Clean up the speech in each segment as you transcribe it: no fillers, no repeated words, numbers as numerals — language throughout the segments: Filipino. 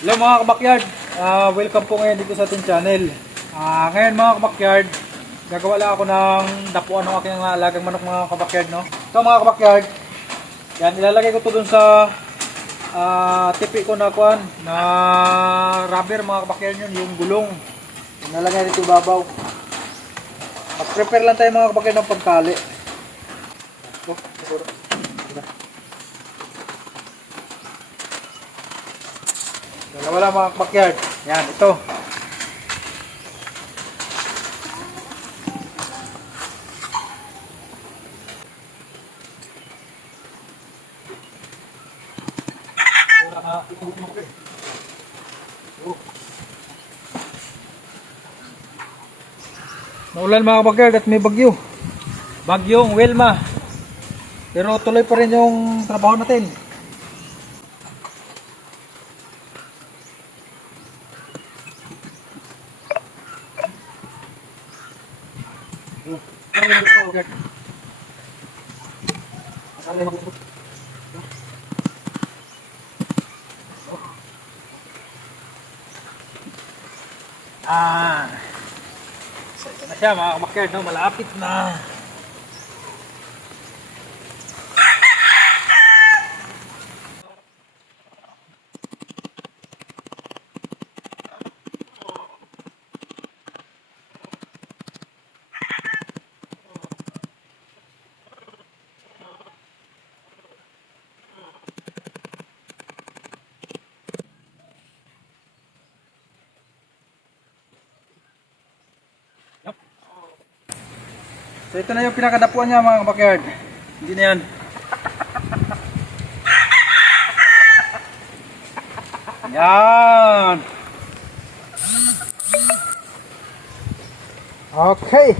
Hello mga kabakyard, welcome po ngayon dito sa ating channel. Ngayon mga kabakyard, gagawa lang ako ng dapuan ng aking alagang manok mga kabakyard, no? Ito mga kabakyard, yan, ilalagay ko to dun sa tipi ko na kuan na rubber mga kabakyard, yun, yung gulong. Ilalagay dito babaw. Mag-prepare lang tayo mga kabakyard ng pagkali. Oh, siguro. Dalawa lang mga backyard. Yan, ito. Naulan mga backyard at may bagyo. Bagyong Wilma. Pero tuloy pa rin yung trabaho natin. So ito na siya mga kabakyard, no? Malapit na. So ito na yung pinakadapuan niya mga kabakyard. Hindi na yan. Yan. Okay.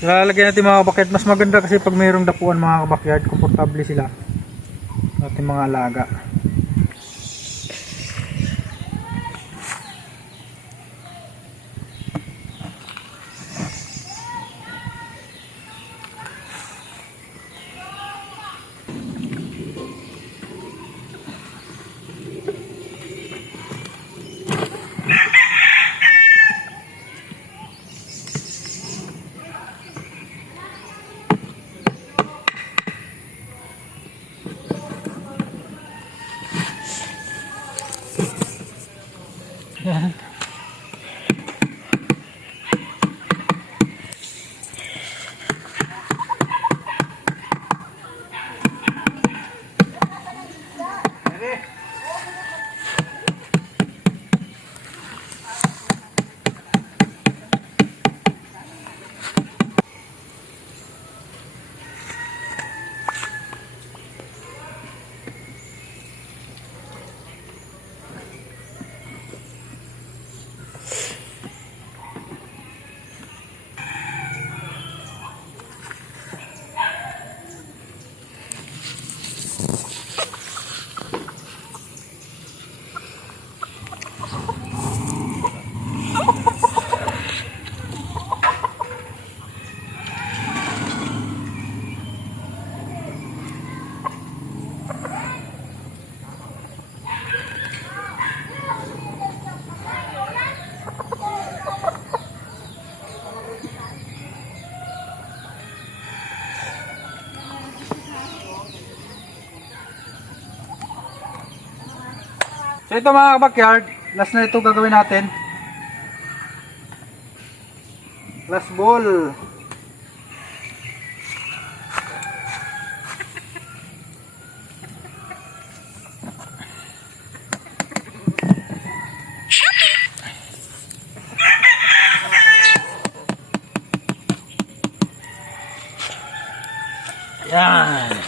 Lalagyan natin mga kabakyard, mas maganda kasi pag mayroong dapuan mga kabakyard, komportable sila ating mga alaga. So ito mga kabakyard, last na ito gagawin natin. Last ball. Yan.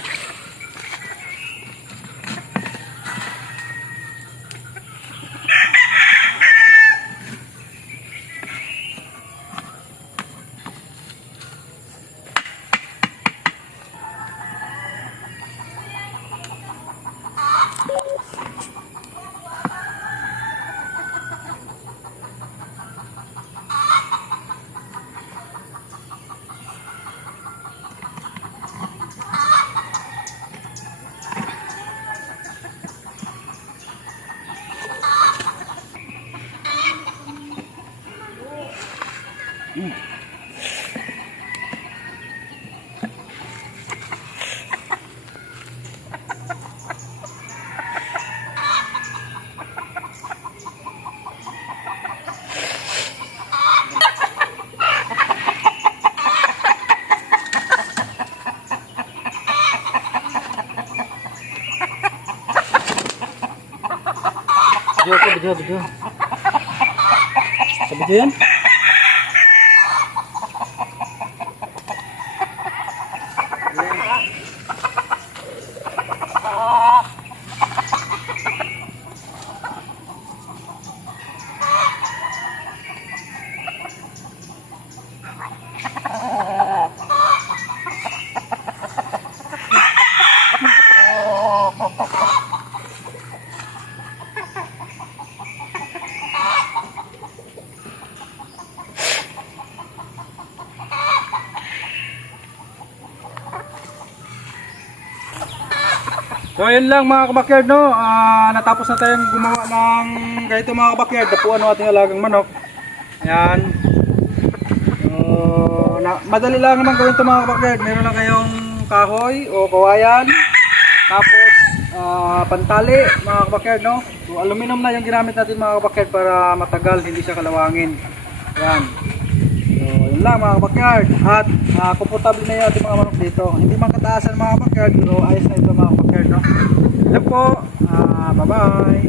Video. Sa video yan? So yun lang mga kabakyard, no. Natapos na tayong gumawa ng ganito mga kabakyard. Dapuan ng ating alagang manok. Ayan. Madali lang naman gawin ito mga kabakyard. Meron lang kayong kahoy o kawayan. Tapos pantali mga kabakyard, no. So aluminum na yung ginamit natin mga kabakyard para matagal, hindi siya kalawangin. Ayan. So yun lang mga kabakyard. At komportable na yung ating mga manok dito. Hindi man kataasan mga kabakyard, pero ayos na ito mga kabakyard, no. Yan po. Bye bye.